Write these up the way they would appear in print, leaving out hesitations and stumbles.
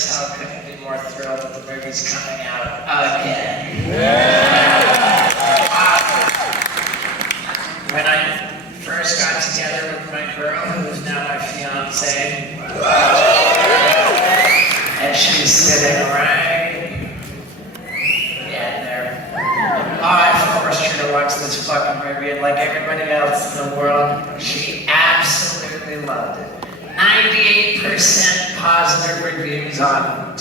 as hell couldn't be more thrilled that the movie's coming out again. When I first got together with my girl, who is now my fiance, and she's sitting right there. I forced her to watch this fucking movie, and like everybody else in the world, she absolutely loved it. 98% positive reviews on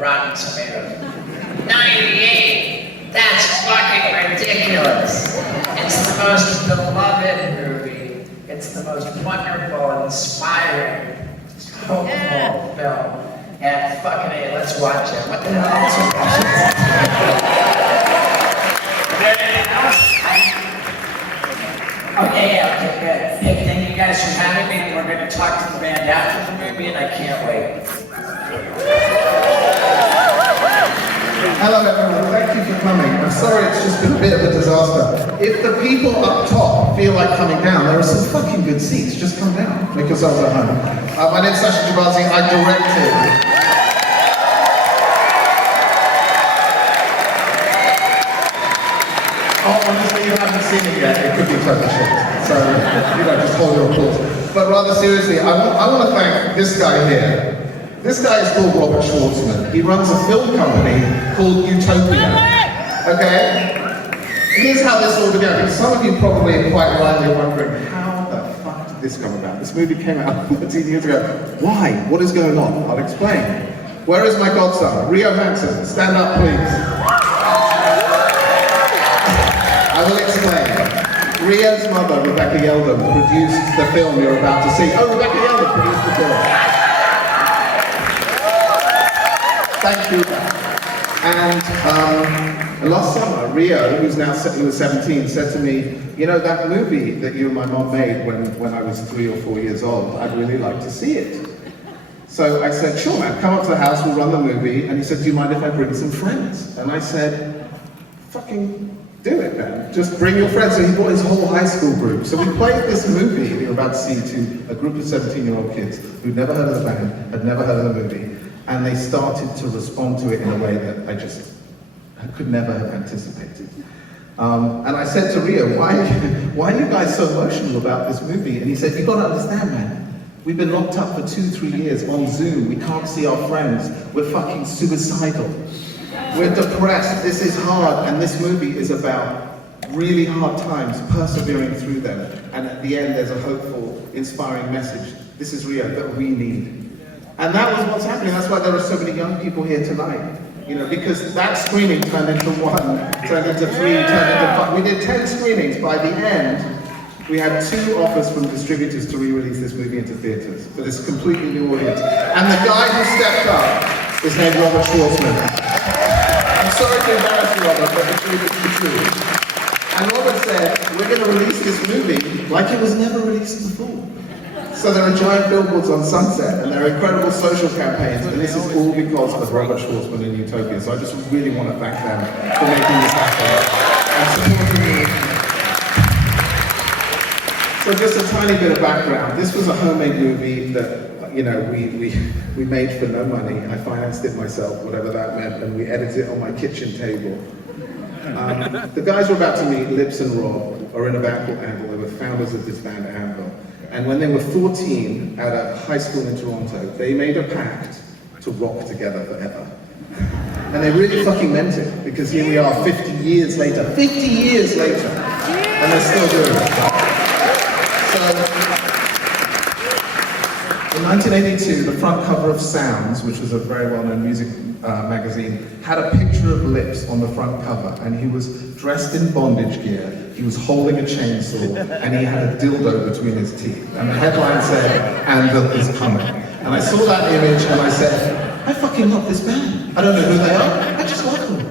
Rotten Tomatoes. 98! That's fucking ridiculous. It's the most beloved movie. It's the most wonderful, inspiring, hopeful film. And fucking A, let's watch it. What the hell else is Anything else? Okay, good. Hey, thank you guys for having me. We're going to talk to the band after the movie, and I can't wait. Hello everyone, thank you for coming. I'm sorry it's just been a bit of a disaster. If the people up top feel like coming down, there are some fucking good seats, just come down, make yourselves at home. My name's Sacha Gervasi, I directed. Oh, honestly, you haven't seen it yet, it could be total shit. So, just hold your applause. But rather seriously, I want to thank this guy here. This guy is called Robert Schwartzman. He runs a film company called Utopia. Okay? Here's how this all began. Some of you probably quite rightly wondering, how the fuck did this come about? This movie came out 13 years ago. Why? What is going on? I'll explain. Where is my godson? Rio Hansen, stand up please. I will explain. Rio's mother, Rebecca Yeldon, produced the film you're about to see. Oh, Rebecca Yeldon produced the film. Thank you. And last summer, Rio, who was 17, said to me, you know, that movie that you and my mom made when I was 3 or 4 years old, I'd really like to see it. So I said, sure man, come up to the house, we'll run the movie. And he said, do you mind if I bring some friends? And I said, fucking do it man, just bring your friends. So he brought his whole high school group. So we played this movie you're about to see to a group of 17-year-old kids who'd never heard of the band, had never heard of the movie. And they started to respond to it in a way that I could never have anticipated. And I said to Rio, why are you guys so emotional about this movie? And he said, you've got to understand, man. We've been locked up for 2-3 years on Zoom. We can't see our friends. We're fucking suicidal. We're depressed. This is hard. And this movie is about really hard times, persevering through them. And at the end, there's a hopeful, inspiring message. This is Rio that we need. And that was what's happening. That's why there are so many young people here tonight. You know, because that screening turned into 1, turned into 3, turned into 5. We did 10 screenings. By the end, we had 2 offers from distributors to re-release this movie into theaters for this completely new audience. And the guy who stepped up is named Robert Schwartzman. I'm sorry to embarrass you, Robert, but it's really true. And Robert said, we're going to release this movie like it was never released before. So there are giant billboards on Sunset, and there are incredible social campaigns, and this is all because of Robert Schwartzman and Utopia. So I just really want to thank them for making this happen and supporting me. So just a tiny bit of background. This was a homemade movie that, you know, we made for no money. I financed it myself, whatever that meant, and we edited it on my kitchen table. The guys we're about to meet, Lips and Rob, are in a band called Anvil. They were founders of this band, Anvil. And when they were 14 at a high school in Toronto, they made a pact to rock together forever. And they really fucking meant it, because here we are 50 years later. 50 years later! And they're still doing it. So, in 1982, the front cover of Sounds, which was a very well-known music magazine, had a picture of Lips on the front cover, and he was dressed in bondage gear, he was holding a chainsaw, and he had a dildo between his teeth. And the headline said, Anvil is coming. And I saw that image and I said, I fucking love this band. I don't know who they are, I just like them.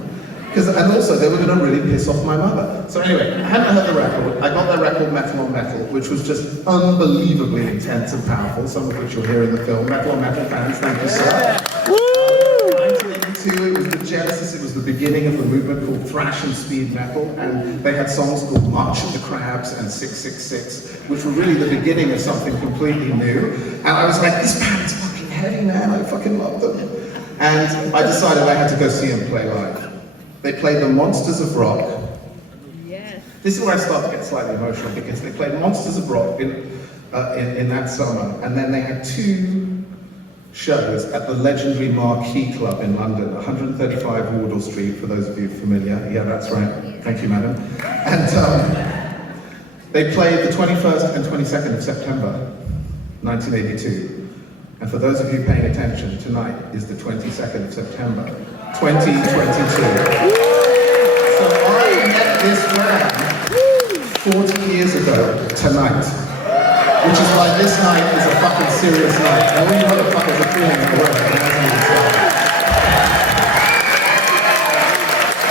And also, they were going to really piss off my mother. So anyway, I hadn't heard the record. I got their record, Metal on Metal, which was just unbelievably intense and powerful, some of which you'll hear in the film. Metal on Metal fans, thank you, sir. 1982, it was the genesis, it was the beginning of a movement called thrash and speed metal, and they had songs called March of the Crabs and 666, which were really the beginning of something completely new. And I was like, this band is fucking heavy, man. I fucking love them. And I decided I had to go see them play live. They played the Monsters of Rock. Yes. This is where I start to get slightly emotional because they played Monsters of Rock in that summer, and then they had 2 shows at the legendary Marquee Club in London, 135 Wardour Street, for those of you familiar. Yeah, that's right. Thank you, madam. And they played the 21st and 22nd of September, 1982. And for those of you paying attention, tonight is the 22nd of September, 2022. So I met this man 40 years ago tonight, which is why this night is a fucking serious night. And all you motherfuckers are feeling the way it hasn't even started.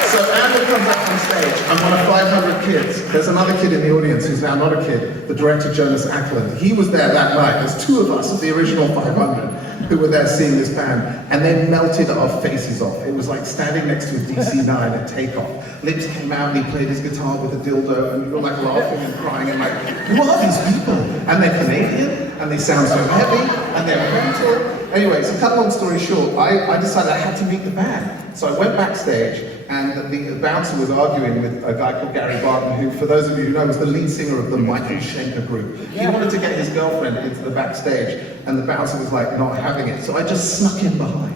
So Anvil comes up on stage. I'm one of 500 kids. There's another kid in the audience who's now not a kid, the director Jonas Ackland. He was there that night. There's 2 of us of the original 500 who were there seeing this band, and they melted our faces off. It was like standing next to a DC-9 at takeoff. Lips came out and he played his guitar with a dildo, and we were like laughing and crying and like, who are these people? And they're Canadian, and they sound so heavy, and they're mental. Anyway, so cut long story short, I decided I had to meet the band. So I went backstage, and the bouncer was arguing with a guy called Gary Barton, who, for those of you who know, was the lead singer of the Michael Schenker group. He wanted to get his girlfriend into the backstage, and the bouncer was like not having it. So I just snuck in behind.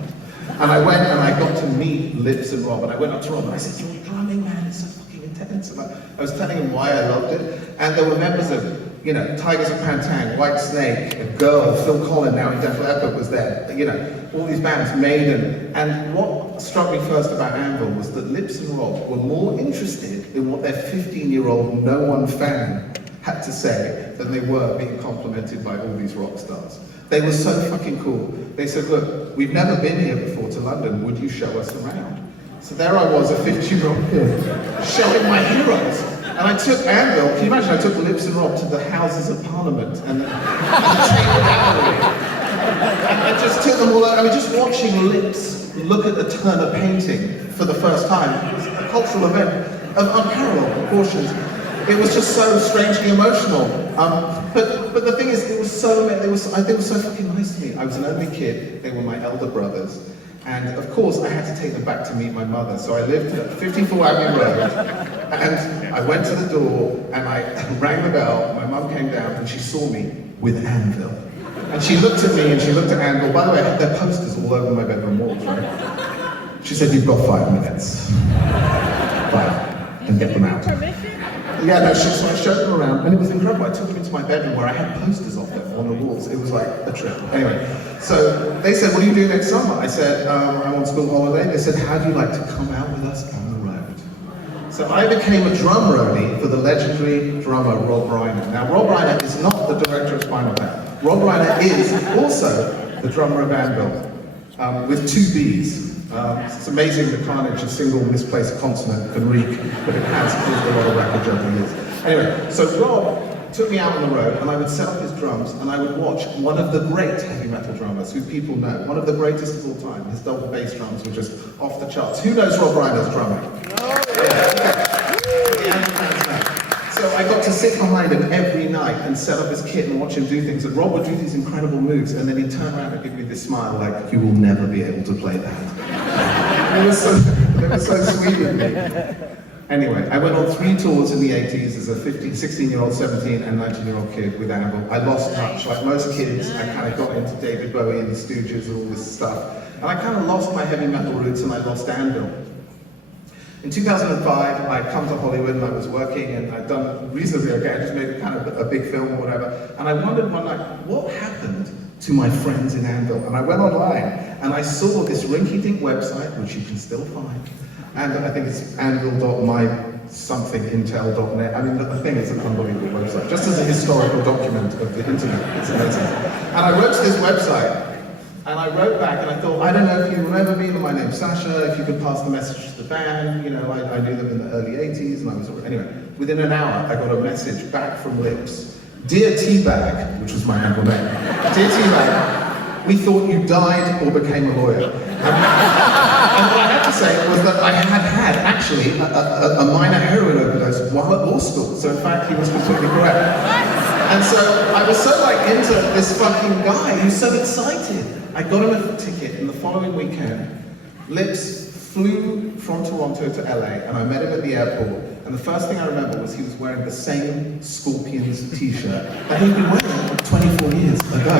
And I went and I got to meet Lips and Rob, and I went up to Rob and I said, your drumming, man, is so fucking intense. And I was telling him why I loved it. And there were members of, you know, Tigers of Pantang, White Snake, a Girl, Phil Collin, now in Def Leppard was there. You know, all these bands, Maiden. And what struck me first about Anvil was that Lips and Rob were more interested in what their 15-year-old no-one fan had to say than they were being complimented by all these rock stars. They were so fucking cool. They said, look, we've never been here before to London, would you show us around? So there I was, a 15-year-old kid, showing my heroes. And I took Anvil, can you imagine, I took Lips and Rob to the Houses of Parliament and the Chamber Gallery. And I just took them all out. I mean, just watching Lips look at the Turner painting for the first time, it was a cultural event of unparalleled proportions. It was just so strangely emotional. But the thing is, they were so fucking nice to me. I was an only kid, they were my elder brothers. And of course, I had to take them back to meet my mother. So I lived at 54 Abbey Road, and I went to the door, and I rang the bell. My mum came down, and she saw me with Anvil. And she looked at me, and she looked at Anvil. By the way, I had their posters all over my bedroom walls, right? She said, you've got 5 minutes. 5, and get them out. Yeah, no, so I showed them around, and it was incredible. I took them into my bedroom where I had posters of them on the walls. It was like a trip. Anyway, so they said, what do you do next summer? I said, I'm on school holiday. They said, how do you like to come out with us on the road? So I became a drum roadie for the legendary drummer Rob Reiner. Now, Rob Reiner is not the director of Spinal Tap. Rob Reiner is also the drummer of Anvil, with 2 Bs. It's amazing the carnage a single misplaced consonant can wreak, but it has caused a lot of record jumping years. Anyway, so Rob took me out on the road, and I would set up his drums, and I would watch one of the great heavy metal drummers who people know, one of the greatest of all time. His double bass drums were just off the charts. Who knows Rob Reiner's drumming? So I got to sit behind him every night and set up his kit and watch him do things. And Rob would do these incredible moves, and then he'd turn around and give me this smile like, you will never be able to play that. It was so sweet of me. Anyway, I went on 3 tours in the 80s as a 16-year-old, 17 and 19-year-old kid with Anvil. I lost touch. Like most kids, I kind of got into David Bowie and the Stooges and all this stuff. And I kind of lost my heavy metal roots, and I lost Anvil. In 2005, I'd come to Hollywood and I was working, and I'd done reasonably okay. I just made kind of a big film or whatever. And I wondered one night, what happened to my friends in Anvil? And I went online and I saw this rinky-dink website, which you can still find. And I think it's anvil.my-something-intel.net. I mean, the thing is an unbelievable website. Just as a historical document of the internet, it's amazing. And I wrote to this website, and I wrote back, and I thought, I don't know if you remember me, but my name's Sacha. If you could pass the message to the band, you know, I knew them in the early 80s, and I was, anyway. Within an hour, I got a message back from Lips. Dear Teabag, which was my Anvil name. Dear Teabag, we thought you died or became a lawyer. And what I had to say was that I had actually a minor heroin overdose while at law school. So in fact, he was completely correct. And so I was so like into this fucking guy. He was so excited. I got him a ticket, and the following weekend, Lips flew from Toronto to LA, and I met him at the airport. And the first thing I remember was he was wearing the same Scorpions t-shirt that he'd been wearing 24 years ago.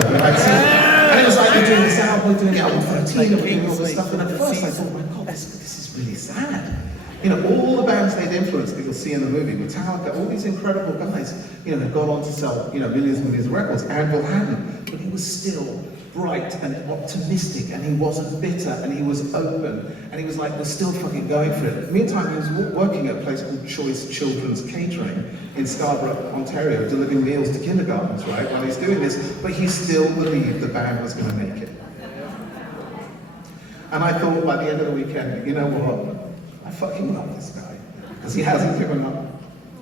And it was like, we're doing this album, we're doing album 13, we're doing all this stuff. And at first I thought, oh my God, this is really sad. You know, all the bands they'd influenced that you'll see in the movie, Metallica, all these incredible guys, you know, had gone on to sell, you know, millions and millions of records. Anvil hadn't, but he was still bright and optimistic, and he wasn't bitter, and he was open, and he was like, we're still fucking going for it. Meantime, he was working at a place called Choice Children's Catering in Scarborough, Ontario, delivering meals to kindergartens, right, while he's doing this, but he still believed the band was going to make it. And I thought by the end of the weekend, you know what, I fucking love this guy, because he hasn't given up.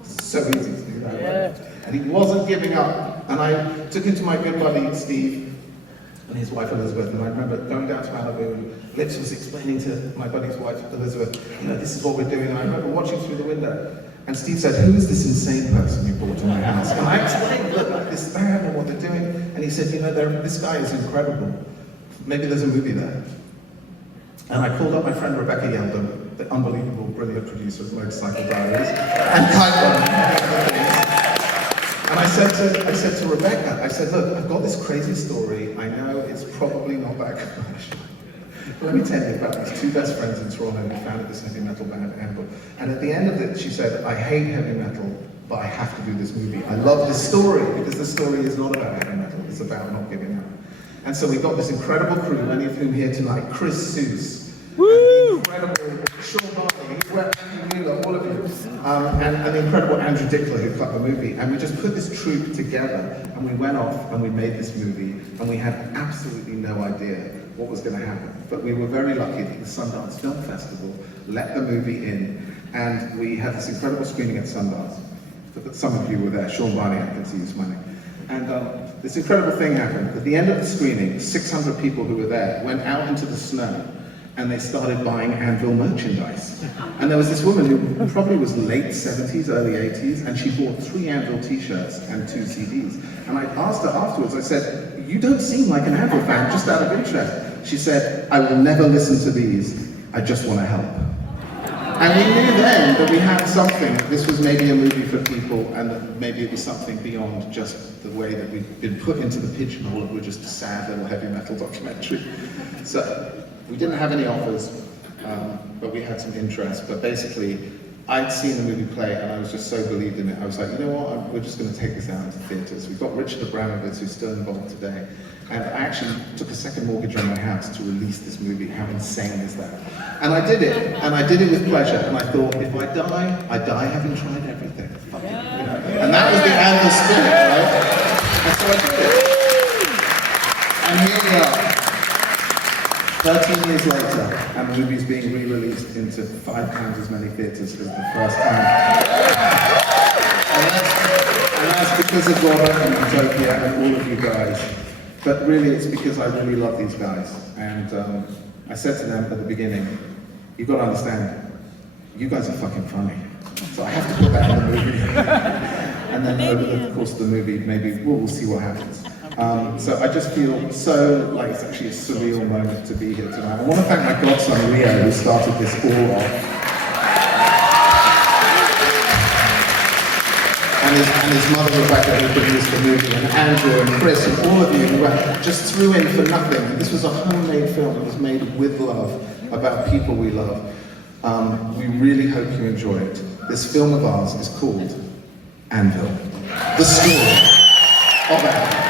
It's so easy to do that, right? And he wasn't giving up, and I took him to my good buddy, Steve, and his wife Elizabeth, and I remember going down to Malibu, and Lips was explaining to my buddy's wife Elizabeth, you know, this is what we're doing, and I remember watching through the window, and Steve said, who is this insane person you brought to my house? And I explained, look, like this band and what they're doing, and he said, you know, this guy is incredible. Maybe there's a movie there. And I called up my friend Rebecca Yeldon, the unbelievable, brilliant producer of Motorcycle Diaries, and Kite. And I said to Rebecca, I said, look, I've got this crazy story. I know it's probably not that commercial. But let me tell you about these two best friends in Toronto who founded this heavy metal band, Anvil. And at the end of it, she said, I hate heavy metal, but I have to do this movie. I love this story, because this story is not about heavy metal, it's about not giving up. And so we got this incredible crew, many of whom here tonight, Chris Seuss, the incredible Sean Bartley, all of you, and the incredible Andrew Dickler who cut the movie. And we just put this troupe together, and we went off and we made this movie, and we had absolutely no idea what was going to happen. But we were very lucky that the Sundance Film Festival let the movie in, and we had this incredible screening at Sundance. Some of you were there. Sean Barney, I can see you smiling. And this incredible thing happened. At the end of the screening, 600 people who were there went out into the snow, and they started buying Anvil merchandise. And there was this woman who probably was late 70s, early 80s, and she bought 3 Anvil t-shirts and 2 CDs. And I asked her afterwards, I said, you don't seem like an Anvil fan, just out of interest. She said, I will never listen to these, I just want to help. And we knew then that we had something, this was maybe a movie for people, and that maybe it was something beyond just the way that we'd been put into the pigeonhole of we're just a sad little heavy metal documentary. So, we didn't have any offers, but we had some interest. But basically, I'd seen the movie play, and I was just so believed in it. I was like, you know what, we're just going to take this out into theatres. We've got Richard Abramovitz, who's still involved today. And I actually took a second mortgage on my house to release this movie. How insane is that? And I did it, and I did it with pleasure. And I thought, if I die having tried everything. Fuck it, you know? And that was the Anvil spirit, right? And so I did it. And here we are. 13 years later, and the movie's being re-released into 5 times as many theatres as the first time. And that's because of Robert and Utopia and all of you guys. But really, it's because I really love these guys. And I said to them at the beginning, you've got to understand, you guys are fucking funny. So I have to put that in the movie. And then over the course of the movie, maybe we'll see what happens. So I just feel so like it's actually a surreal moment to be here tonight. I want to thank my godson Rio, who started this all off. And his mother Rebecca, who produced the movie, and Andrew and Chris and all of you who just threw in for nothing. And this was a homemade film that was made with love about people we love. We really hope you enjoy it. This film of ours is called Anvil, the story of Anvil.